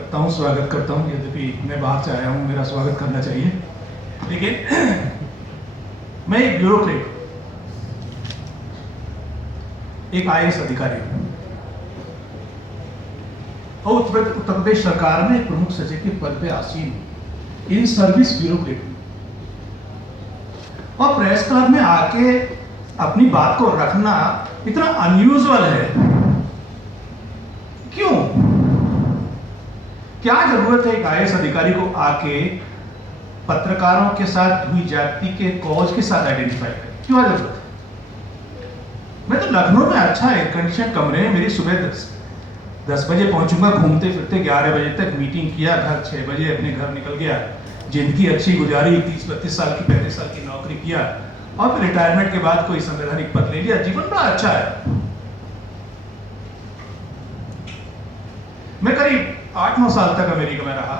करता हूँ, स्वागत करता हूँ। यद्यपि मैं बाहर से आया हूँ, मेरा स्वागत करना चाहिए, लेकिन मैं एक ब्यूरोक्रेट, एक IAS अधिकारी हूँ और उत्तर प्रदेश सरकार में प्रमुख सचिव के पद पे आसीन हूँ, इन सर्विस ब्यूरोक्रेट हूँ। और प्रेस क्लब में आके अपनी बात को रखना इतना अनयूजुअल है, क्यों? क्या जरूरत है एक IAS अधिकारी को आके पत्रकारों के साथ हुई जाति के कॉज के साथ आइडेंटिफाई करें? क्यों जरूरत है? मैं तो लखनऊ में अच्छा एयर कंडीशन कमरे में मेरी सुबह 10 बजे पहुंचूंगा, घूमते फिरते 11 बजे तक मीटिंग किया, घर 6 बजे अपने घर निकल गया, जिंदगी अच्छी गुजारी, 30-32 साल की 35 साल की नौकरी किया और फिर रिटायरमेंट के बाद कोई संवैधानिक पद ले लिया, जीवन बड़ा अच्छा है। मैं करीब 8-9 साल तक अमेरिका में रहा,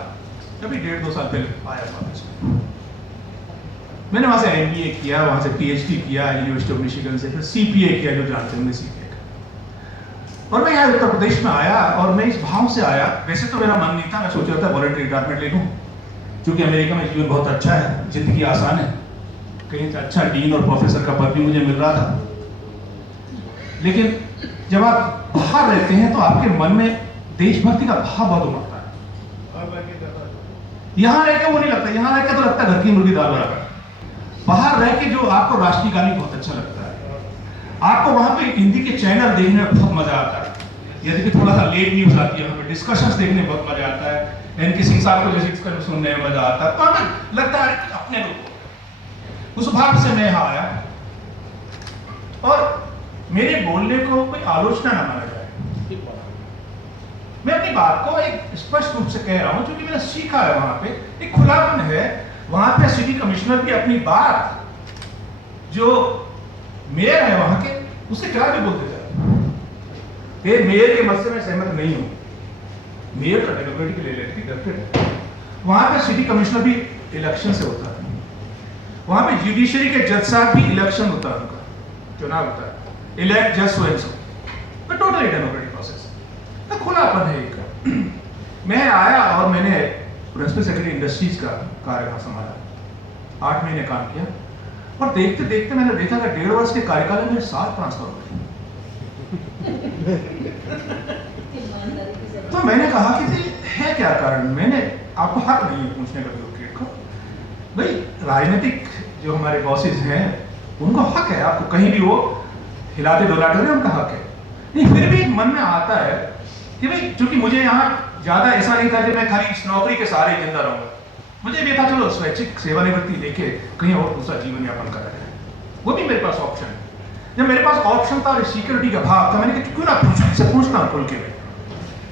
कभी 1.5-2 साल पहले आया वापस। मैंने वहां से MBA किया, वहां से PhD किया यूनिवर्सिटी ऑफ मिशिगन से, फिर CPA किया, जो जानते होंगे CPA का। और मैं यहाँ उत्तर प्रदेश में आया और मैं इस भाव से आया, वैसे तो मेरा मन नहीं था, मैं सोच रहा था वॉलंटरी रिटायरमेंट ले लूँ, क्योंकि अमेरिका में जीवन बहुत अच्छा है, जिंदगी आसान है, कहीं अच्छा डीन और प्रोफेसर का पद भी मुझे मिल रहा था। लेकिन जब आप बाहर रहते हैं तो आपके मन में देशभक्ति का भाव बहुत उमड़ता है। यहाँ रह के वो नहीं लगता, यहाँ रह के तो लगता है घर की मुर्गी दाल बराबर। बाहर रह के जो आपको राष्ट्रीय गाने बहुत अच्छा लगता है, आपको वहां पे हिंदी के चैनल देखने में बहुत मजा आता है, यदि थोड़ा सा लेट न्यूज आती है, वहां पे डिस्कशंस देखने में बहुत मजा आता है, NK सिंह साहब को जैसे डिस्कशन सुनने में मजा आता है, तो हमें लगता है अपने लोग। उस भाव से मैं यहाँ आया और मेरे बोलने को कोई आलोचना ना माना जाए, मैं अपनी बात को एक स्पष्ट रूप से कह रहा हूं, क्योंकि मैंने सीखा है, वहां पे एक खुलापन है, वहां पे सिटी कमिश्नर भी अपनी बात, जो मेयर है वहां के, उसके खिलाफ भी बोलते थे। मेयर के मत से मैं सहमत नहीं हूं, मेयर का डेमोक्रेटिक इलेक्टेड करते, वहां पे सिटी कमिश्नर भी इलेक्शन से होता है, वहां पे जुडिशरी के जज साहब भी इलेक्शन होता है, उनका चुनाव होता है, इलेक्ट जज so and so, totally democratic process, तो खुलापन है एक। मैं आया और मैंने प्रिंसिपल सेक्रेटरी इंडस्ट्रीज का कार्यभार संभाला, 8 महीने काम किया और देखते देखते मैंने देखा कि 1.5 वर्ष के कार्यकाल में 7 ट्रांसफर हो गए। तो मैंने कहा कि है क्या कारण? मैंने आपको हक नहीं है पूछने का ब्यूरोक्रेट को, भाई राजनीतिक जो हमारे बॉसेस हैं उनको हक है, आपको कहीं भी वो हिलाते डुलाते हैं, उनका हक है। नहीं, फिर भी मन में आता है कि भाई, क्योंकि मुझे यहाँ ज्यादा ऐसा नहीं था कि मैं खाली इस नौकरी के सहारे जिंदा रहूंगा, मुझे भी था चलो स्वैच्छिक सेवानिवृत्ति लेके कहीं और दूसरा जीवन यापन कर रहे हैं, वो भी मेरे पास ऑप्शन है। जब मेरे पास ऑप्शन था और सिक्योरिटी का भाव था, मैंने कहा क्यों ना पूछूं, इससे पूछता हूं खुल के,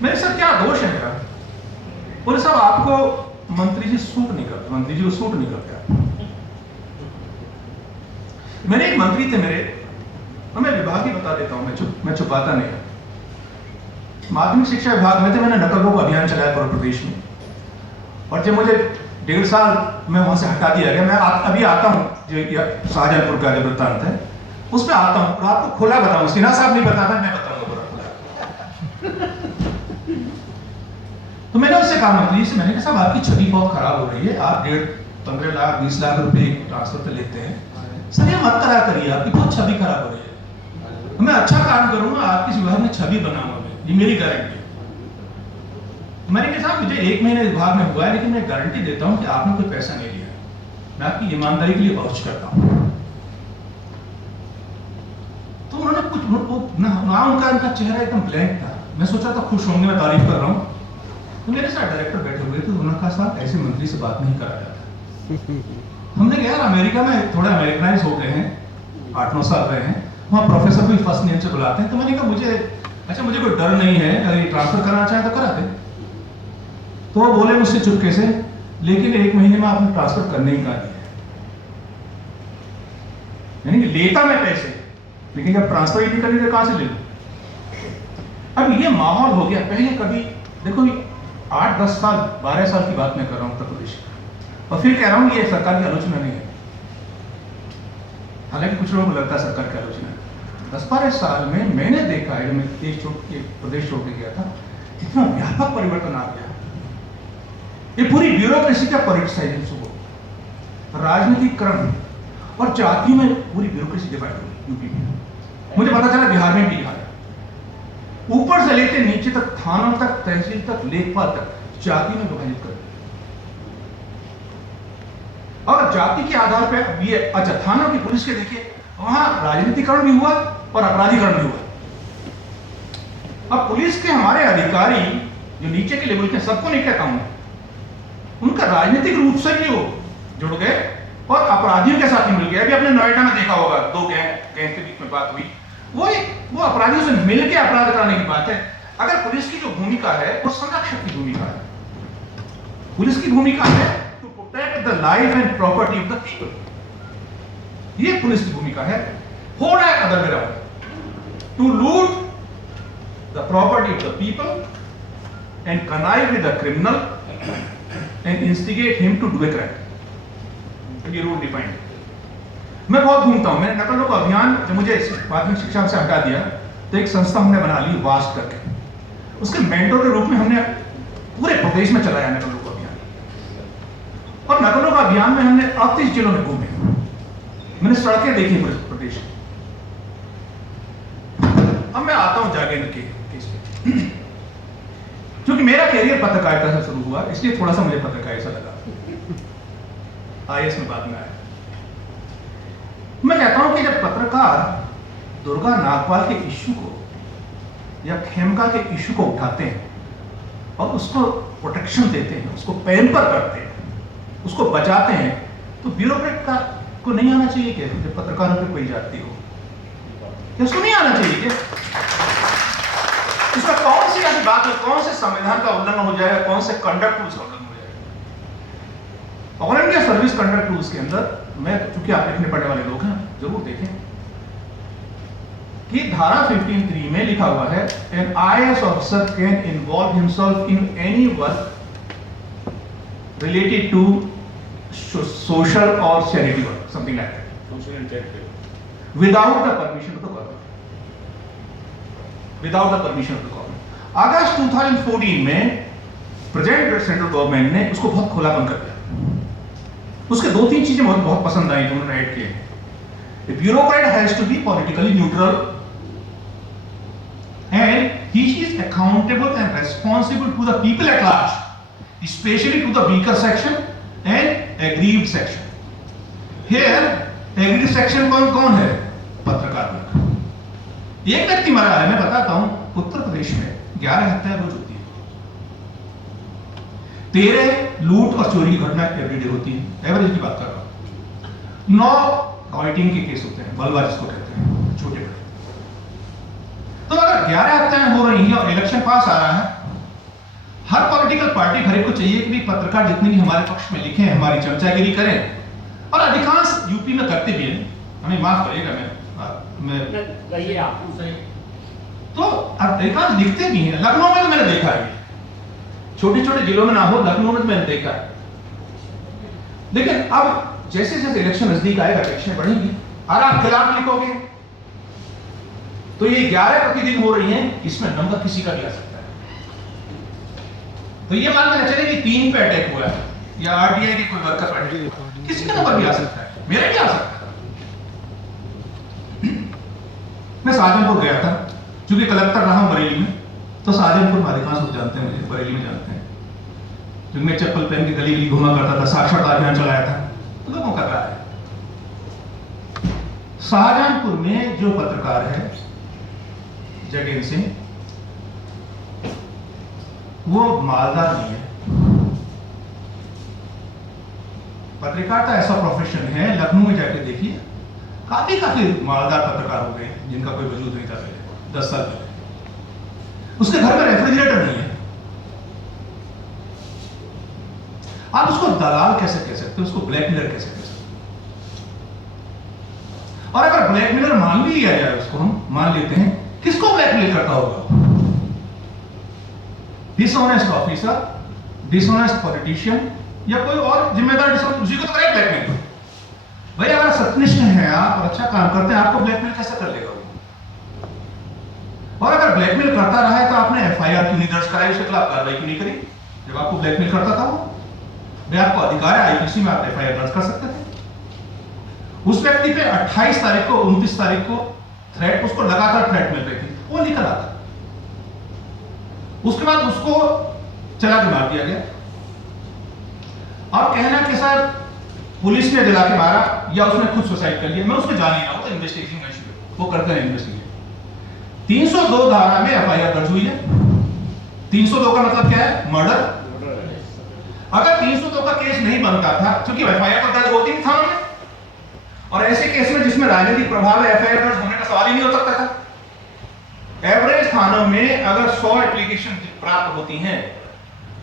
मेरे सर क्या दोष है मेरा? बोले साहब आपको मंत्री जी सूट नहीं करते, मंत्री जी को सूट नहीं करते। मैंने एक मंत्री थे मेरे, और मैं विभाग ही बता देता हूं, मैं छुपाता नहीं, माध्यमिक शिक्षा विभाग में थे, मैंने नकल रोक अभियान चलाया पूरे प्रदेश में, और जब मुझे 1.5 साल में वहां से हटा दिया गया, मैं अभी आता हूं, जो शाहजहांपुर का जो वृत्तांत है उसमें आता हूं और आपको खुला बताऊं, सिन्हा साहब नहीं बताता, मैं बताऊंगा पूरा। तो मैंने उससे कहा मंत्री से, मैंने कहा साहब आपकी छवि बहुत खराब हो रही है, आप 15 लाख 20 लाख रुपए ट्रांसफर पे लेते हैं, सर ये मत करा करिए, आपकी बहुत छवि खराब हो रही है, मैं अच्छा काम करूंगा, आपकी विभाग में छवि बनाऊंगा, ये मेरी गारंटी है। मैंने कहा साहब मुझे 1 महीने विभाग में हुआ है, लेकिन मैं गारंटी देता हूं कि आपने कोई पैसा नहीं लिया, मैं आपकी ईमानदारी के लिए वाउच करता हूं। तो उन्होंने कुछ ना उनका चेहरा एकदम ब्लैंक था, मैं सोचा था खुश होंगे, मैं तारीफ कर रहा हूं, तो मेरे साथ डायरेक्टर बैठे हुए थे, उन्होंने कहा साहब ऐसे मंत्री से बात नहीं करा जाता। हमने कहा यार अमेरिका में थोड़ा अमेरिकनाइज हो गए हैं, 8-9 साल रहे हैं, वहाँ प्रोफेसर भी फर्स्ट नेम से बुलाते हैं, तो मैंने कहा मुझे कोई डर नहीं है, अगर ये ट्रांसफर कराना चाहे तो करा दे। तो वो बोले मुझसे चुपके से, लेकिन 1 महीने में आपने ट्रांसफर करने ही कहा है, यानी कि लेता मैं पैसे, लेकिन जब ट्रांसफर ही नहीं करनी तो कहां से ले लूं? अब ये माहौल हो गया। पहले कभी देखो 8-10 साल 12 साल की बात मैं कर रहा हूं उत्तर प्रदेश, और फिर कह रहा हूं ये सरकार की आलोचना नहीं है, हालांकि कुछ लोगों को लगता है सरकार की आलोचना है। 10-12 साल में मैंने देखा है, मैं प्रदेश छोड़ के गया था, इतना व्यापक परिवर्तन आ गया। ये पूरी ब्यूरोक्रेसी का पॉलिटिसाइजेशन हो, राजनीतिकरण और जाति में पूरी ब्यूरोक्रेसी डिवाइड हो गई यूपी में। मुझे पता चला बिहार में भी हाल है। ऊपर से लेकर नीचे तक, थानों तक, तहसील तक, लेखपाल तक जाति में विभाजित कर, और जाति के आधार पर ये अच्छा थानों की पुलिस के देखिए, वहां राजनीतिकरण भी हुआ और अपराधीकरण भी हुआ। अब पुलिस के हमारे अधिकारी जो नीचे के लेवल के, सबको नहीं कहता हूं, उनका राजनीतिक रूप से भी वो जुड़ गए और अपराधियों के साथ ही मिल गए। अभी आपने नोएडा में देखा होगा, दो गैंग के बीच में बात हुई, वो अपराधियों से मिलकर अपराध कराने की बात है। अगर पुलिस की जो भूमिका है वो संरक्षक की भूमिका है, पुलिस की भूमिका है to protect the life and property of the people, ये पुलिस की भूमिका है। हो रहा है other way round, to loot the property of the people and connive with the criminal and instigate him to do a crime. ये rule defined. मैं बहुत घूमता हूं, मैंने नकल रोको अभियान, जब मुझे माध्यमिक शिक्षा से हटा दिया तो एक संस्था हमने बना ली वास्ट करके, उसके मेंटर के रूप में हमने पूरे प्रदेश में चलाया नकल रोको अभियान। और नकल रोको अभियान में हमने 38 जिलों में घूमे, मैंने सड़कें देखी पूरे प्रदेश में। अब मैं आता हूं जागेंद्र के केस पे। क्योंकि मेरा कैरियर पत्रकारिता से शुरू हुआ, इसलिए थोड़ा सा मुझे पत्रकारिता लगा, IAS में बाद में आया। मैं कहता हूं कि जब पत्रकार दुर्गा नागपाल के इश्यू को या खेमका के इश्यू को उठाते हैं और उसको प्रोटेक्शन देते हैं, उसको पैम्पर करते हैं, उसको बचाते हैं, तो ब्यूरोक्रेट का को नहीं आना चाहिए क्या जब पत्रकारों पे कोई जाती हो? उसको नहीं आना चाहिए क्या? इसका कौन सी ऐसी बात है, कौन से संविधान का उल्लंघन हो जाएगा, कौन से कंडक्ट रूल्स का उल्लंघन हो जाएगा? All India service conduct rules के अंदर, मैं चूंकि आप लिखने पढ़ने वाले लोग हैं जरूर देखें कि धारा 15(3) में लिखा हुआ है, an IAS officer can involve himself in any work related to social और charity work, something like that, without the permission of the government, without the permission of the government. अगस्त 2014 में प्रेजेंट सेंट्रल गवर्नमेंट ने उसको बहुत खुलापन कर दिया। उसके 2-3 चीजें बहुत पसंद आई जो उन्होंने ऐड किए। A bureaucrat has to be politically neutral and he is accountable and responsible to the people at large, especially to the weaker section and aggrieved section. Here aggrieved section कौन है? पत्रकार लोग। एक व्यक्ति मरा है, मैं बताता हूं, उत्तर प्रदेश में 11 हत्या रोज होती है, 13 लूट और चोरी की घटना एवरीडे होती है, एवरेज की बात कर रहा हूं। 9 ऑडिटिंग के केस होते हैं, बलवा जिसको कहते हैं, छोटे बड़े। तो अगर 11 हत्याएं हो रही हैं और इलेक्शन पास आ रहा है, हर पॉलिटिकल पार्टी हर एक को चाहिए कि भी पत्रकार जितने भी हमारे पक्ष में लिखे, हमारी चर्चागिरी करें, और अधिकांश यूपी में करते भी हैं, हमें माफ करिएगा, मैं तो अधिकांश लिखते भी हैं। लखनऊ में तो मैंने देखा है, छोटे छोटे जिलों में ना हो, लखनऊ में तो मैंने देखा है। लेकिन अब जैसे जैसे इलेक्शन नजदीक आएगा, इलेक्शन बढ़ेंगी और आप खिलाफ लिखोगे, तो ये 11 प्रतिदिन हो रही हैं, इसमें नंबर किसी का भी आ सकता है। तो ये मान के चले कि 3 पे अटैक हुआ है या RTI के कोई वर्कर पर अटैक, किसी का नंबर भी आ सकता है, मेरा भी आ सकता है। मैं शाहजहांपुर गया था, क्योंकि कलेक्टर रहा हूं बरेली में, तो शाहजहांपुर में अधिकांश लोग जानते हैं मुझे, बरेली में जानते हैं, क्योंकि मैं चप्पल पहन के गली गली घुमा करता था, साक्षरता अभियान चलाया था, तो लोगों का रहा है। शाहजहांपुर में जो पत्रकार है जगेंद्र सिंह, वो मालदार नहीं है। पत्रकारिता ऐसा प्रोफेशन है, लखनऊ में जाके देखिए, काफी मालदार पत्रकार हो गए जिनका कोई वजूद नहीं था पहले, 10 साल पहले। उसके घर में रेफ्रिजरेटर नहीं है। आप उसको दलाल कैसे कह सकते हो, उसको ब्लैकमेलर कैसे कह सकते हो? और अगर ब्लैकमेलर मान भी लिया जाए, उसको हम मान लेते हैं, किसको ब्लैकमेल करता होगा? डिसऑनेस्ट ऑफिसर, डिसऑनेस्ट पॉलिटिशियन या कोई और जिम्मेदार, उसी को तो करें ब्लैकमेल। भाई अगर सत्यनिष्ठ हैं आप और अच्छा काम करते हैं, आपको ब्लैकमेल कैसे कर लेगा वो? और अगर ब्लैकमेल करता रहा है तो आपने FIR क्यों नहीं दर्ज कराई, उसके खिलाफ कार्रवाई क्यों नहीं करी जब आपको ब्लैकमेल करता था वो? भाई आपको अधिकार है, आईपीसी में आप एफआईआर दर्ज कर सकते थे। उस व्यक्ति पे 28 तारीख को 29 तारीख को थ्रेट, उसको लगातार थ्रेट मिल रही थी, वो निकल आता। उसके बाद उसको चला के मार दिया गया। अब कहना कि सर पुलिस ने जला के मारा या उसने खुद सुसाइड कर लिया, मैं उसमें जा नहीं रहा हूं, तो इन्वेस्टिगेशन वो करते हैं इन्वेस्टिगेशन। 302 धारा में एफआईआर दर्ज हुई है। 302 का मतलब क्या है? मर्डर। अगर 302 का केस नहीं बनता था, क्योंकि एफआईआर तो दर्ज होती नहीं थानों में, और ऐसे केस में जिसमें राजनीतिक प्रभाव है एफआईआर दर्ज होने का सवाल ही नहीं हो सकता था। एवरेज थानों में अगर 100 एप्लीकेशन प्राप्त होती हैं,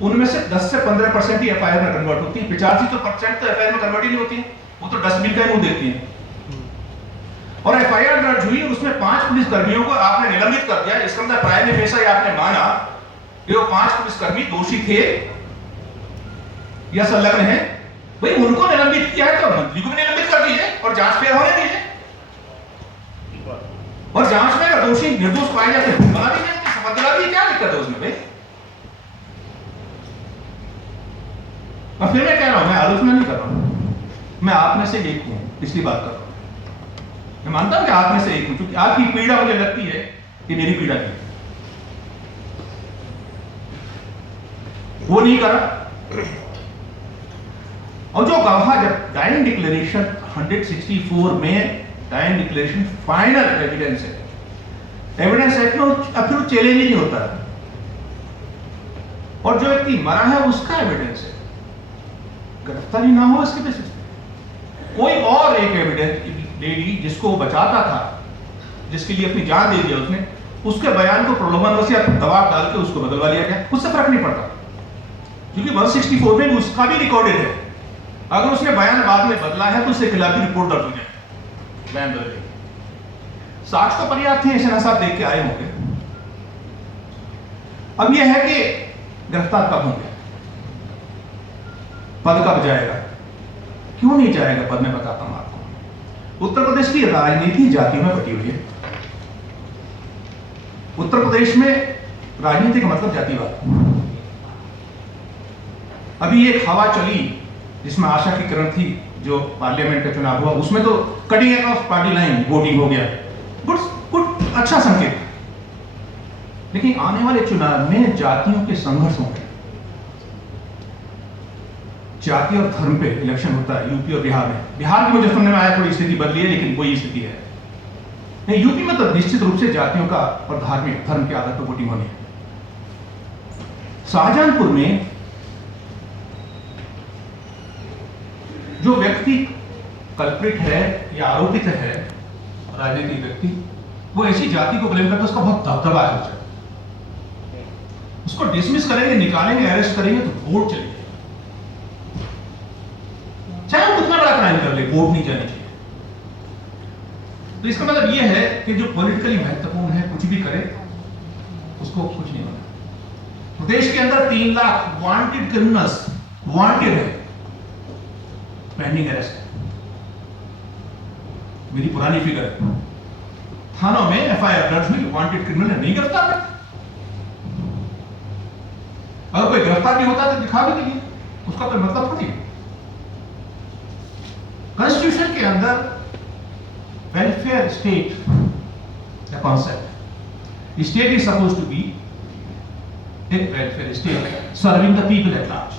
उनमें से 10 से 15% ही एफआईआर में कन्वर्ट होती है। 85% तो एफआईआर में कन्वर्ट ही नहीं होती है, वो तो डस्टबिन का मुंह देखती है। और एफआईआर दर्ज हुई, उसमें 5 पुलिस कर्मियों को आपने निलंबित कर दिया। इसका मतलब प्राइम फेसा ही आपने माना कि वो 5 पुलिसकर्मी दोषी थे या संलग्न हैं। भाई उनको निलंबित किया है तो मंत्री को भी निलंबित कर दीजिए और जांच फेर होने दीजिए, और जांच में अगर दोषी निर्दोष पाए जाते हैं बना दीजिए, शपथ दिला दीजिए, क्या दिक्कत है उसमें भाई? और फिर मैं कह रहा हूं, मैं आलोचना नहीं कर रहा हूं, मैं आप में से एक हूं, इसलिए बात कर रहा हूं। मैं मानता हूं कि आप में से एक हूं, क्योंकि आपकी पीड़ा मुझे लगती है कि मेरी पीड़ा नहीं है। वो नहीं करा। और जो गवाह, जब डाइंग डिक्लेरेशन 164 में डाइंग डिक्लेरेशन फाइनल एविडेंस है, एविडेंस एक्ट में फिर चैलेंज नहीं होता है, और जो व्यक्ति मरा है उसका एविडेंस है, गिरफ्तारी ना हो इसके बेसिस पे। कोई और एक एविडेंस लेडी जिसको वो बचाता था, जिसके लिए अपनी जान दे दिया उसने, उसके बयान को प्रलोभनवश या दबाव डाल के उसको बदलवा लिया गया, उससे फर्क नहीं पड़ता, क्योंकि 164 में उसका भी रिकॉर्डेड है। अगर उसने बयान बाद में बदला है तो उसके खिलाफ भी रिपोर्ट दर्ज हो जाए, बयान बदले। साक्ष्य तो पर्याप्त है, शहनाज साहब देख के आए होंगे। अब यह है कि गिरफ्तार कब होंगे, पद कब जाएगा, क्यों नहीं जाएगा पद? मैं बताता हूं आपको। उत्तर प्रदेश की राजनीति जातियों में बटी हुई है। उत्तर प्रदेश में राजनीति का मतलब जातिवाद। अभी एक हवा चली जिसमें आशा की किरण थी, जो पार्लियामेंट का चुनाव हुआ, उसमें तो cutting across party line voting हो गया, गुड, अच्छा संकेत। लेकिन आने वाले चुनाव में जातियों के संघर्ष होंगे। जाति और धर्म पे इलेक्शन होता है यूपी और बिहार में। बिहार की मुझे सुनने में आया थोड़ी स्थिति बदली है, लेकिन वही स्थिति है। नहीं, यूपी में तो निश्चित रूप से जातियों का और धार्मिक धर्म के आधार पर वोटिंग होनी है। शाहजहांपुर में जो व्यक्ति कल्प्रिट है या आरोपित है, राजनीतिक व्यक्ति, वो ऐसी जाति को ब्लेम करता है, उसका बहुत दबदबा है, उसको डिसमिस करेंगे, निकालेंगे, अरेस्ट करेंगे तो वोट चली जाएगी, चाहे वो कितना बड़ा क्राइम कर ले, वोट नहीं जानी चाहिए। तो इसका मतलब यह है कि जो पॉलिटिकली महत्वपूर्ण है कुछ भी करे उसको कुछ नहीं होना। प्रदेश के अंदर 3 लाख वांटेड क्रिमिनल्स वांटेड है, पेंडिंग अरेस्ट है। मेरी पुरानी फिगर, थानों में एफआईआर दर्ज हुई, वांटेड क्रिमिनल है, नहीं गिरफ्तार है। अगर कोई गिरफ्तार भी होता तो दिखा भी नहीं, उसका कोई मतलब थोड़ी। कॉन्स्टिट्यूशन के अंदर वेलफेयर स्टेट का concept, state is suppose to be a welfare state serving the people at large.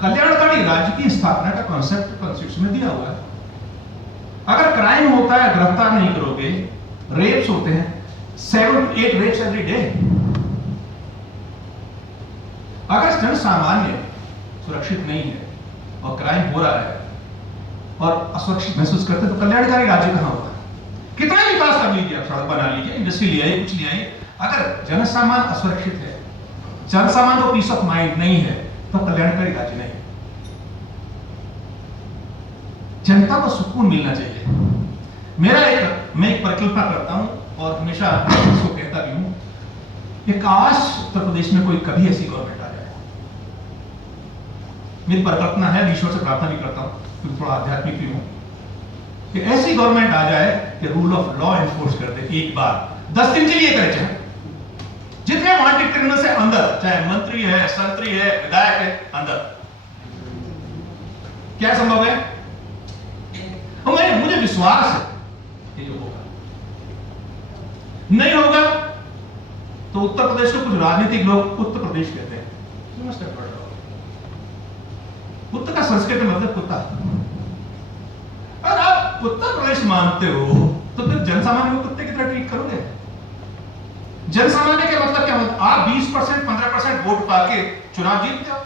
कल्याणकारी राज्य की स्थापना का कॉन्सेप्ट कॉन्स्टिट्यूशन में दिया हुआ है। अगर क्राइम होता है, गिरफ्तार नहीं करोगे, रेप्स होते हैं, 7 to 8 रेप्स एवरी डे। अगर जन सामान्य सुरक्षित नहीं है और क्राइम हो रहा है और असुरक्षित महसूस करते हैं, तो कल्याणकारी राज्य कहां होता है? कितना विकास कर लीजिए, आप सड़क बना लीजिए, इंडस्ट्री ले आइए, कुछ ले आइए, अगर जन सामान्य असुरक्षित है, जन सामान्य को पीस ऑफ माइंड नहीं है, तो कल्याणकारी राज्य नहीं। जनता को सुकून मिलना चाहिए। मैं एक परिकल्पना करता हूं और हमेशा इसको कहता भी हूं कि काश उत्तर प्रदेश में कोई कभी ऐसी गवर्नमेंट आ जाए। मेरी परिकल्पना है, ईश्वर से प्रार्थना भी करता हूं क्योंकि थोड़ा आध्यात्मिक भी हूं, कि ऐसी गवर्नमेंट आ जाए कि रूल ऑफ लॉ एनफोर्स कर दे एक बार, 10 दिन के लिए करे, चाहे जितने वांटेड क्रिमिनल्स है अंदर, चाहे मंत्री है, संतरी है, विधायक है, अंदर, क्या संभव है? और मुझे विश्वास है ये जो होगा। नहीं होगा तो उत्तर प्रदेश को कुछ राजनीतिक लोग उत्तर प्रदेश कहते हैं, समझते पड़ रहा हो। उत्तर का संस्कृत मतलब कुत्ता। अगर आप उत्तर प्रदेश मानते हो तो फिर जनसामान्य को कुत्ते की तरह ट्रीट करोगे? जनसामान्य के मतलब क्या होता है? आप 20% 15% वोट पाके चुनाव जीत जाओ,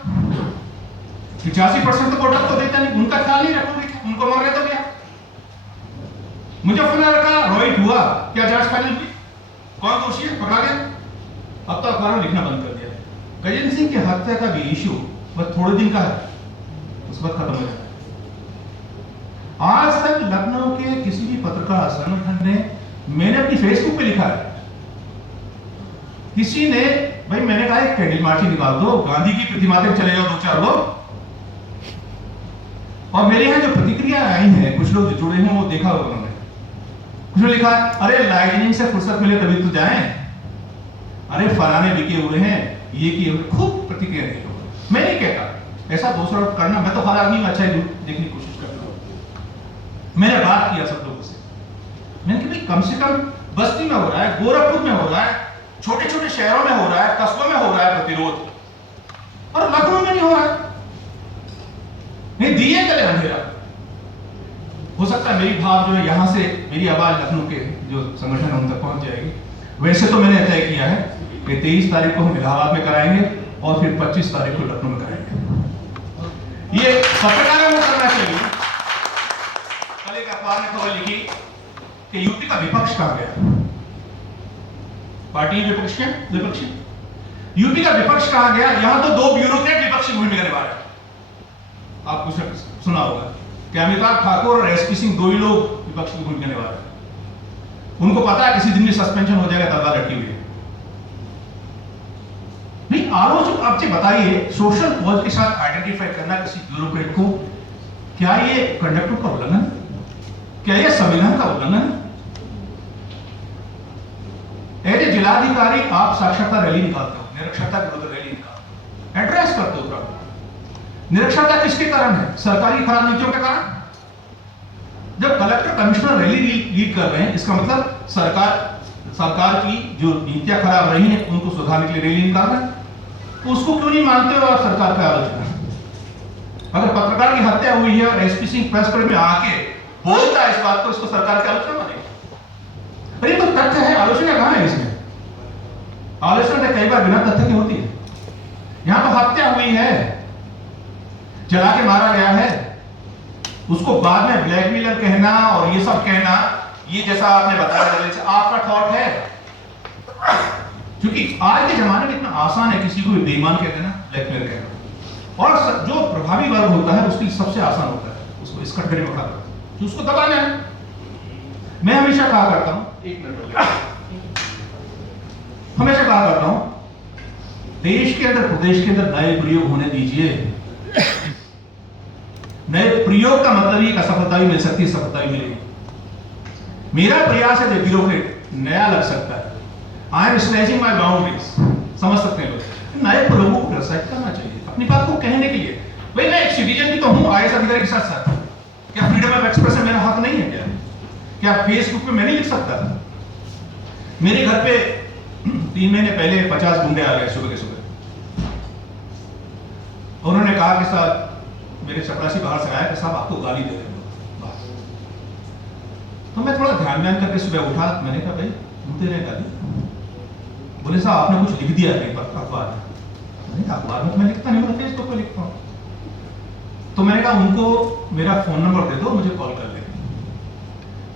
85% तो वोटर को देता नहीं, उनका ख्याल नहीं रखोगे, उनको मरने दो क्या? मुजफ्फरनगर का रॉइट हुआ, क्या जांच फाइनल हुई? कौन दोषी है? पकड़ा गया? अब तो अखबार में लिखना बंद कर दिया। गजेंद्र सिंह की हत्या का भी इश्यू बस थोड़े दिन का है, उस वक्त खत्म हो जाएगा। आज तक लखनऊ के किसी भी पत्रकार संगठन ने, मैंने अपनी फेसबुक पे लिखा है, किसी ने, भाई मैंने कहा एक कैंडल मार्च निकाल दो, गांधी की प्रतिमा तक चले जाओ 2-4 लोग। और मेरे यहां जो प्रतिक्रिया आई है, कुछ लोग जो जुड़े हैं वो देखा होगा उन्होंने, कुछ लिखा अरे लाइटनिंग से फुर्सत मिले तभी तो जाएं, अरे फलाने बिके हुए हैं, ये किए हुए, खूब प्रतिक्रिया दी लोगों। मैं नहीं कहता ऐसा दूसरा करना, मैं तो हर आदमी में अच्छा ही देखने की कोशिश करता हूं। मैंने बात किया सब लोगों से, मैंने कहा भाई कम से कम बस्ती में हो रहा है, गोरखपुर में हो रहा है, छोटे छोटे शहरों में हो रहा है, कस्बों में हो रहा है प्रतिरोध, और लखनऊ में नहीं हो रहा है। नहीं दिए चले अंधेरा। हो सकता है मेरी भाव जो है यहां से, मेरी आवाज लखनऊ के जो संगठन है उन तक पहुंच जाएगी। वैसे तो मैंने तय किया है कि 23 तारीख को हम इलाहाबाद में कराएंगे और फिर 25 तारीख को लखनऊ में कराएंगे। ये पत्रकारों को करना चाहिए। कल एक अखबार ने खबर लिखी कि यूपी का विपक्ष कहां गया? पार्टी विपक्ष है, विपक्षी यूपी का विपक्ष कहां गया? यहां तो 2 ब्यूरोक्रेट विपक्षी भूमिका निभा रहे हैं। आप कुछ सुना होगा कि अमिताभ ठाकुर और एसपी सिंह 2 ही लोग विपक्ष की भूमिका निभा रहे हैं। उनको पता है किसी दिन में सस्पेंशन हो जाएगा, तलवार लटकी हुई है। नहीं, आलोचक आपसे बताइए, सोशल कॉज के साथ आइडेंटिफाई करना किसी ब्यूरोक्रेट को, क्या ये कंडक्ट का उल्लंघन? क्या ये संविधान का उल्लंघन? ऐसे जिलाधिकारी आप साक्षरता रैली निकालते हो, निरक्षरता विरोध रैली निकालते हो, एड्रेस करते हो प्रॉब्लम। निरक्षरता किसके कारण है? सरकारी खराब नीतियों के कारण। जब कलेक्टर कमिश्नर रैली लीड कर रहे हैं, इसका मतलब सरकार की जो नीतियां खराब रही हैं उनको सुधारने के लिए रैली निकाल रहे हैं। तो उसको क्यों नहीं मानते हो आप सरकार का आलोचना? अगर पत्रकार की हत्या हुई है और एसपी सिंह प्रेस क्लब में आके बोलता है इस बात को, इसको सरकार की आलोचना मानेगी? अरे तो तथ्य है, आलोचना कहां है इसमें? आलोचना कई बार बिना तथ्य की होती है। यहां तो हत्या हुई है, जला के मारा गया है, उसको बाद में ब्लैकमेलर कहना और ये सब कहना, ये जैसा आपने बताया आपका थॉट है। क्योंकि आज के जमाने में इतना आसान है किसी को भी बेईमान कह देना, ब्लैकमेलर कहना, और जो प्रभावी वर्ग होता है उसके लिए सबसे आसान होता है उसको इस कटघरे में उठा कर उसको दबाना है। मैं हमेशा कहा करता हूं, एक मिनट, हमेशा कहा करता हूं, देश के अंदर, प्रदेश के अंदर नए प्रयोग होने दीजिए। नए प्रयोग का मतलब ही असफलता भी मिल सकती है, सफलता भी मिलेगी। मेरा प्रयास है ब्यूरोक्रेट नया लग सकता है, I am stretching my boundaries, समझ सकते हैं लोग। नए प्रयोगों को प्रोत्साहित करना चाहिए अपनी बात को कहने के लिए। भाई मैं एक सिटीजन भी तो हूं, आईएएस अधिकारी के साथ साथ। क्या फ्रीडम ऑफ एक्सप्रेशन मेरा हक नहीं है? क्या फेसबुक पे मैं नहीं लिख सकता? मेरे घर पे 3 महीने पहले 50 गुंडे आ गए सुबह के सुबह। उन्होंने कहा कि साहब, मेरे चपरासी बाहर से आया कि साहब आपको गाली दे रहे हैं। तो मैं थोड़ा ध्यान करके सुबह उठा, मैंने कहा भाई क्यों दे रहे हैं गाली? बोले साहब आपने कुछ लिख दिया अखबार में। मैंने कहा अखबार में तो मैं लिखता नहीं, मैं फेसबुक पे लिखता हूँ। तो मैंने कहा उनको मेरा फोन नंबर दे दो, मुझे कॉल कर ले।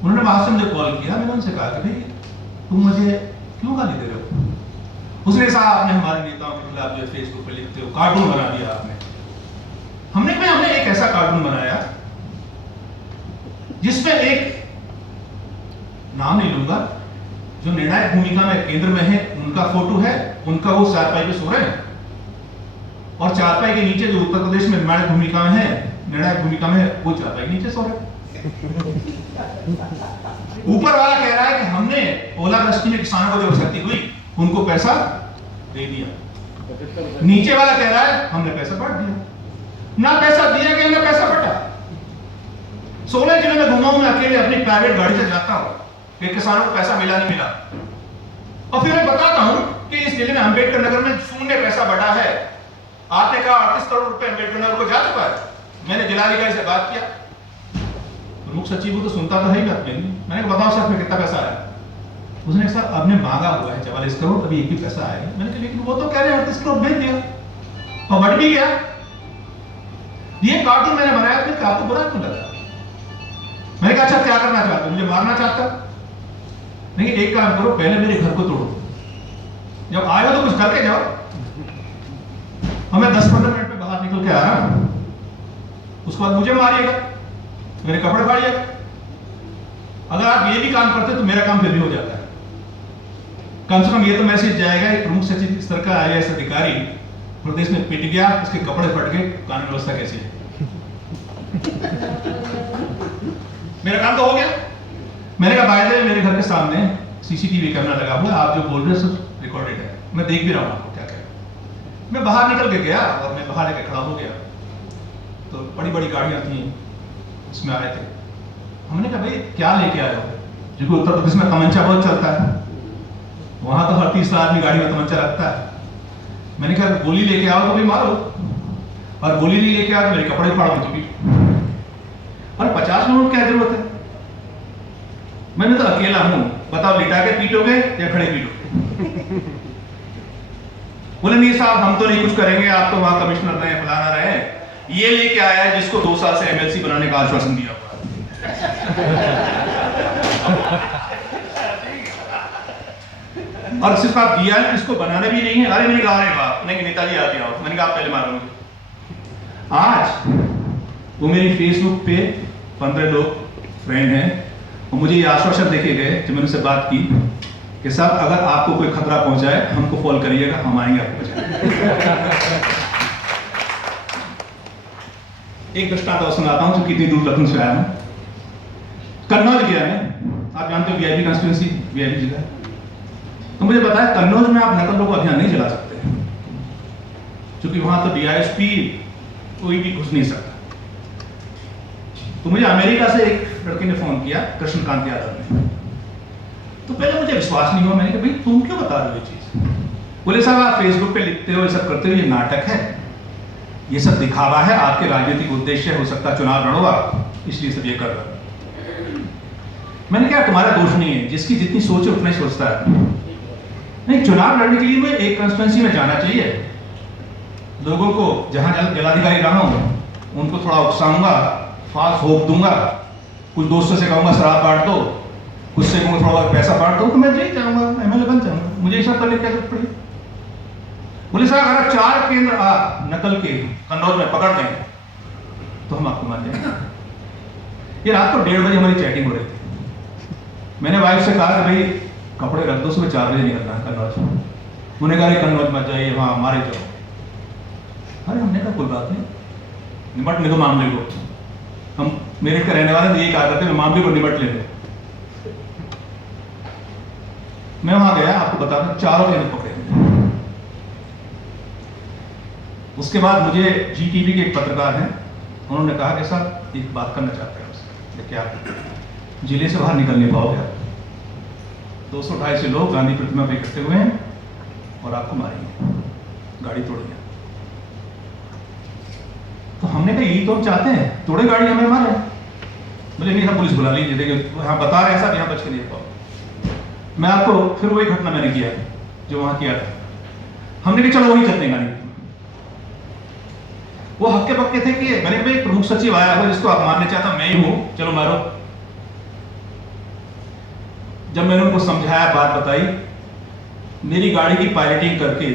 उन्होंने वहां से मुझे कॉल किया। मैंने उनसे कहा कि भाई तुम मुझे क्यों गाली दे रहे हो? उसने कहा आपने हमारे नेताओं के खिलाफ जो फेसबुक पे लिखते हो, कार्टून बना दिया आपने। हमने एक ऐसा कार्टून बनाया जिसमें एक, नाम नहीं लूंगा, जो निर्णायक भूमिका में केंद्र में है उनका फोटो है, उनका वो चारपाई पे सो रहे हैं, और चारपाई के नीचे जो उत्तर प्रदेश में निर्णायक भूमिका में है, वो चारपाई के नीचे सो रहे हैं। ऊपर वाला कह रहा है कि हमने ओलावृष्टि में किसानों को जो क्षति हुई उनको पैसा दे दिया। नीचे वाला कह रहा है हमने पैसा बांट दिया। ना पैसा दिया गया ना पैसा बटा। 16 जिले में घूमा हूं मैं अकेले अपनी प्राइवेट गाड़ी से जाता हूं कि किसानों को पैसा मिला नहीं मिला, और फिर मैं बताता हूं कि इस जिले में अंबेडकर नगर में शून्य पैसा बढ़ा है। आपने कहा 38 करोड़ रुपए अंबेडकर नगर को जा चुका है। मैंने जिलाधिकारी से बात किया, प्रमुख सचिव को तो सुनता तो है ही बात मेरी। मैंने कहा बताओ सर में कितना पैसा आया। उसने कहा साहब आपने मांगा हुआ है 44 करोड़, अभी एक ही पैसा आएगा। मैंने कहा लेकिन वो तो कह रहे हैं 38 करोड़ भेज दिया और बढ़ भी गया। ये कार्टून मैंने बनाया, फिर आपको बुरा क्यों लगा? मैंने कहा अच्छा क्या करना चाहते हो, मुझे मारना चाहता? नहीं, एक काम करो, पहले मेरे घर को तोड़ो, जब आएगा तो कुछ करके जाओ। हमें 10-15 मिनट में बाहर निकल के आ रहा हूं, उसके बाद मुझे मारिएगा, मेरे कपड़े फाड़िएगा। अगर आप ये भी काम करते तो मेरा काम फिर भी हो जाता है। कम से कम ये तो मैसेज जाएगा कि प्रमुख सचिव इस तरह का IAS अधिकारी प्रदेश में पिट गया, उसके कपड़े फट गए, कानून व्यवस्था कैसी है। मेरा काम तो हो गया। मैंने कहा बाय द वे मेरे घर के सामने CCTV कैमरा लगा हुआ है, आप जो बोल रहे हैं सब रिकॉर्डेड है, मैं देख भी रहा हूं आपको क्या कह रहे हैं। मैं बाहर निकल के गया और मैं बाहर लेके खड़ा हो गया, तो बड़ी बड़ी गाड़ियां थी, उसमें आए थे। हमने कहा भाई क्या लेके आए हो? क्योंकि उत्तर प्रदेश में तमंचा बहुत चलता है, वहां तो हर तीसरा आदमी गाड़ी में तमंचा रखता है। मैंने कहा गोली लेके आओ तो भाई मारो, और गोली नहीं लेके आओ तो मेरे कपड़े फाड़ दो चुकी। और 50 लोगों की क्या जरूरत है? मैंने तो अकेला हूं, बताओ लिटा के पीटोगे या खड़े पीटोगे? बोले नहीं साहब हम तो नहीं कुछ करेंगे, आप तो वहां कमिश्नर रहे, फलाना रहे। ये लेके आया है जिसको 2 साल से MLC बनाने का आश्वासन दिया हुआ और सिर्फ आप दिया है, इसको बनाना भी नहीं है। अरे नहीं ला रहे बाप, नहीं नेताजी आते आओ। मैंने कहा आप पहले मारोगे। आज वो मेरी फेसबुक पे 15 लोग फ्रेंड हैं और मुझे ये आश्वासन देके गए जब मैंने उनसे बात की कि साहब अगर आपको कोई खतरा पहुंचाए हमको कॉल करिएगा, हम आएंगे आपको बचाने। एक दृष्टांत और सुनाता हूं जो कितनी दूर लखनऊ से आया हूं। कन्नौज गया मैं, आप जानते हो VIP कॉन्स्टिट्यूंसी, VIP जिला। तो मुझे पता है कन्नौज में आप नकल रोको अभियान नहीं चला सकते क्योंकि वहां तो DISP कोई भी घुस नहीं सकता। तो मुझे अमेरिका से एक लड़के ने फोन किया, कृष्णकांत यादव ने। तो पहले मुझे विश्वास नहीं हुआ, मैंने कहा भाई तुम क्यों बता रहे हो ये चीज? बोले साहब आप फेसबुक पे लिखते हो, ये सब करते हो, ये नाटक है, ये सब दिखावा है, आपके राजनीतिक उद्देश्य हो सकता चुनाव लड़ो आप, इसलिए सब ये कर रहे हो। मैंने कहा तुम्हारा दोष नहीं है, जिसकी जितनी सोच है उतना ही सोचता है। नहीं, चुनाव लड़ने के लिए मैं एक कॉन्स्टिट्यूंसी में जाना चाहिए, लोगों को जहां जिलाधिकारी रहा हूं उनको थोड़ा उकसाऊंगा, फास्ट होप दूंगा, कुछ दोस्तों से कहूंगा शराब बांट दो, कुछ से कहूंगा थोड़ा पैसा बांट दो, तो मैं जीत जाऊंगा, MLA बन जाऊंगा। मुझे ये सब करने की क्या जरूरत पड़ी? बोले साहब अगर 4 केंद्र आप नकल के कन्नौज में पकड़ दें तो हम आपको मान जाएंगे। ये रात को 1:30 बजे हमारी चैटिंग हो रही थी। मैंने वाइफ से कहा कि भाई कपड़े रख दो, सुबह 4 बजे निकलना है कन्नौज। उन्होंने कहा कन्नौज मत जाइए, वहां मारे जाओ। अरे हमने कहा कोई बात नहीं, निपटने दो मामले को, हम मेरठ के रहने वाले तो यही कहा करते हैं मामले को निपट लेंगे। मैं वहां गया, आपको बता दूं 4 केंद्र पकड़े। उसके बाद मुझे GTV के एक पत्रकार हैं, उन्होंने कहा कि साहब एक बात करना चाहते हैं आपसे। क्या? जिले से बाहर निकल नहीं पाओगे, 200-250 लोग गांधी प्रतिमा पे इकट्ठे हुए हैं और आपको मारेंगे, गाड़ी तोड़ेंगे। तो हमने कहा यही तो हम चाहते हैं, तोड़े गाड़ी हमें मारे। बोले नहीं हम पुलिस बुला लीजिए, देखिए यहाँ बता रहे हैं साहब, यहाँ बच के नहीं पाओ। मैं आपको फिर वही घटना मैंने किया जो वहां किया था। हमने कहा चलो वही चलते हैं गाड़ी। वो हक्के पक्के थे कि मैंने कहा प्रमुख सचिव आया हुआ जिसको आप मारने चाहता मैं ही हूं, चलो मारो। जब मैंने उनको समझाया, बात बताई, मेरी गाड़ी की पायलटिंग करके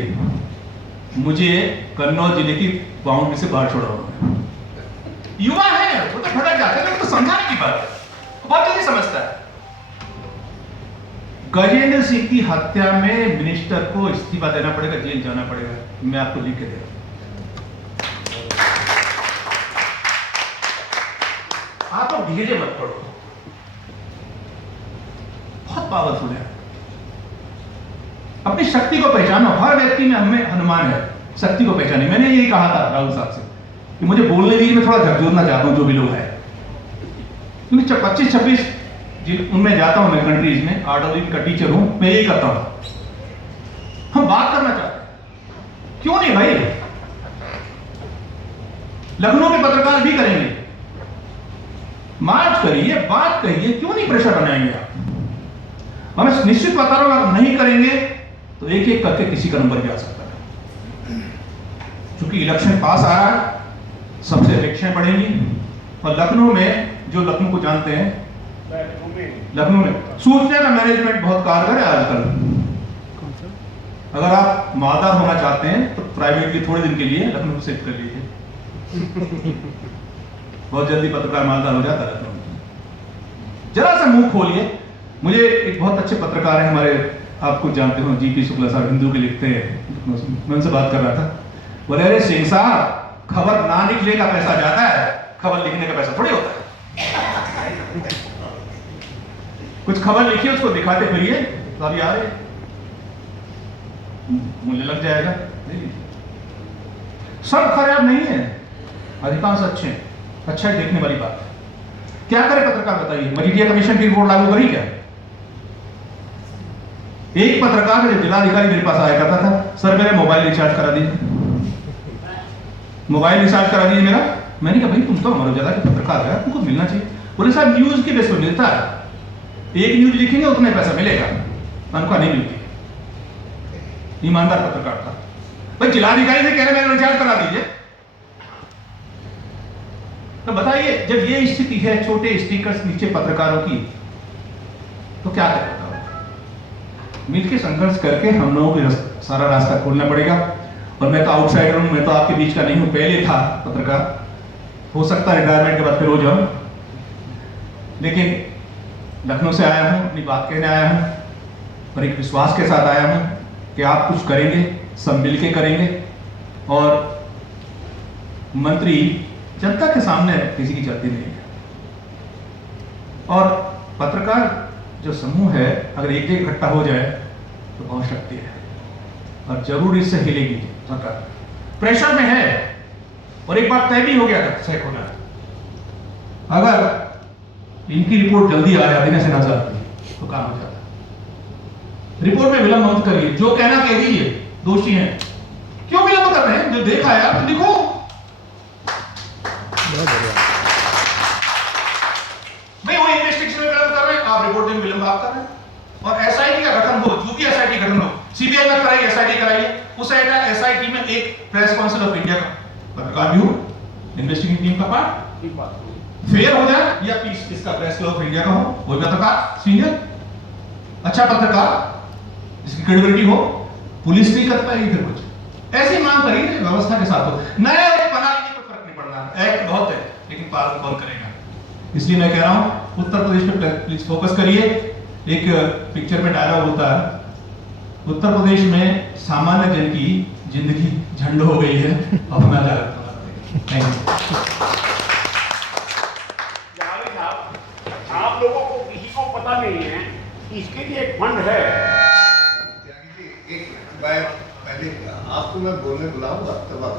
मुझे कन्नौज जिले की बाउंड्री से बाहर छोड़ा उन्होंने। युवा है वो तो भटक जाते हैं, तो समझाने की बात है, बहुत जल्दी समझता है। गजेंद्र सिंह की हत्या में मिनिस्टर को इस्तीफा देना पड़ेगा, जेल जाना पड़ेगा, मैं आपको लिख के दे रहा हूं। आप लोग धीरे मत पढ़ो, बहुत पावरफुल है। अपनी शक्ति को पहचानो, हर व्यक्ति में हमें हनुमान है, शक्ति को पहचाने। मैंने यही कहा था राहुल साहब से कि मुझे बोलने दीजिए, मैं थोड़ा झकझोरना चाहता हूं जो भी लोग हैं। क्योंकि 25-26 जिन उनमें जाता हूं मैं कंट्रीज में, 8 दिन का टीचर हूं, मैं यही करता हूं। हम बात करना चाहते हैं, क्यों नहीं भाई? लखनऊ में पत्रकार भी करेंगे, मार्च करिए, बात करिए, क्यों नहीं प्रेशर बनाएंगे आप? हमें निश्चित बता रहा हूं, नहीं करेंगे तो एक एक करके किसी का नंबर भी आ सकता है। क्योंकि इलेक्शन पास आ रहा है, सबसे अपेक्षाएं बढ़ेंगी। और लखनऊ में, जो लखनऊ को जानते हैं, लखनऊ में सूचना का मैनेजमेंट बहुत कारगर है आजकल। अगर आप मालदार होना चाहते हैं तो प्राइवेटली थोड़े दिन के लिए लखनऊ से शिफ्ट कर लीजिए। बहुत जल्दी पत्रकार मालदार हो जाता है लखनऊ में। जरा सा मुंह खोलिए। मुझे एक बहुत अच्छे पत्रकार हैं हमारे, आपको जानते हो, जीपी शुक्ला साहब, हिंदू के लिखते हैं, मैं उनसे बात कर रहा था। बोले, अरे सिंह साहब, खबर ना लिखने का पैसा जाता है, खबर लिखने का पैसा थोड़ी होता है। कुछ खबर लिखिए, उसको दिखाते फिरिए, तो अभी आ रहे मुझे लग जाएगा। सब खराब नहीं है, अधिकांश अच्छे हैं। अच्छा है, देखने वाली बात है। क्या करे पत्रकार, बताइए? मजीठिया कमीशन की रिपोर्ट लागू करी क्या? एक पत्रकार जब जिलाधिकारी मेरे पास आया करता था, सर मेरे मोबाइल रिचार्ज करा दीजिए, मोबाइल रिचार्ज करा दीजिए मेरा। मैंने कहा, भाई तुम तो हमारे ज्यादा के पत्रकार है, तुमको मिलना चाहिए। बोले, साहब न्यूज के बेस पर मिलता है, एक न्यूज लिखेंगे उतना पैसा मिलेगा, तनख्वाह नहीं मिलती। ईमानदार पत्रकार था भाई। जिलाधिकारी से कह रहे मेरा रिचार्ज करा दीजिए। तो बताइए, जब ये स्थिति है छोटे स्टिकर्स नीचे पत्रकारों की, तो क्या करें? मिलकर संघर्ष करके हम लोगों को सारा रास्ता खोलना पड़ेगा। और मैं तो आउटसाइडर हूं, मैं तो आपके बीच का नहीं हूं, पहले था पत्रकार, हो सकता है रिटायरमेंट के बाद फिर हो जाऊं, लेकिन लखनऊ से आया हूं, अपनी बात कहने आया हूं, और एक विश्वास के साथ आया हूं कि आप कुछ करेंगे, सब मिलके करेंगे। और मंत्री जनता के सामने किसी की चलती नहीं है। और पत्रकार जो समूह है, अगर एक जगह इकट्ठा हो जाए तो बहुत शक्ति है, और जरूर इससे हिलेगी सरकार। प्रेशर में है, और एक बात तय भी हो गया था सैक होना, अगर इनकी रिपोर्ट जल्दी आ जाती ना सेना साहब, तो काम हो जाता। रिपोर्ट में विलंब मत करिए, जो कहना कह दीजिए, दोषी हैं। क्यों विलंब कर रहे हैं? जो देखा है आप लिखो। भाई वो इन्वेस्टिगेशन में विलंब कर रहे हैं, आप रिपोर्ट देने में विलंब आप कर रहे हैं। और एसआईटी का गठन हो, जो भी एसआईटी गठन हो, सीबीआई में कराइए, एसआईटी कराइए, उस एसआईटी में एक प्रेस काउंसिल ऑफ इंडिया का पत्रकार भी हो, इन्वेस्टिगेटिंग टीम का पार्ट फेयर हो जाए, या पीस इसका प्रेस क्लब ऑफ इंडिया का हो, वो पत्रकार सीनियर अच्छा पत्रकार जिसकी क्रेडिबिलिटी हो, पुलिस नहीं कर पाएगी फिर कुछ। ऐसी मांग करिए, व्यवस्था के साथ हो। नया बना लीजिए, कोई फर्क नहीं पड़ना, एक्ट बहुत है, लेकिन पालन कौन करेगा? इसलिए मैं कह रहा हूं, उत्तर प्रदेश में प्लीज फोकस करिए। एक पिक्चर में डायलॉग होता है, उत्तर प्रदेश में सामान्य जन की जिंदगी झंड हो गई है, अब मैं थैंक यू। आप लोगों को किसी को पता नहीं है, इसके लिए एक फंड है। एक पहले आपको मैं बोलने बुलाऊंगा तब आप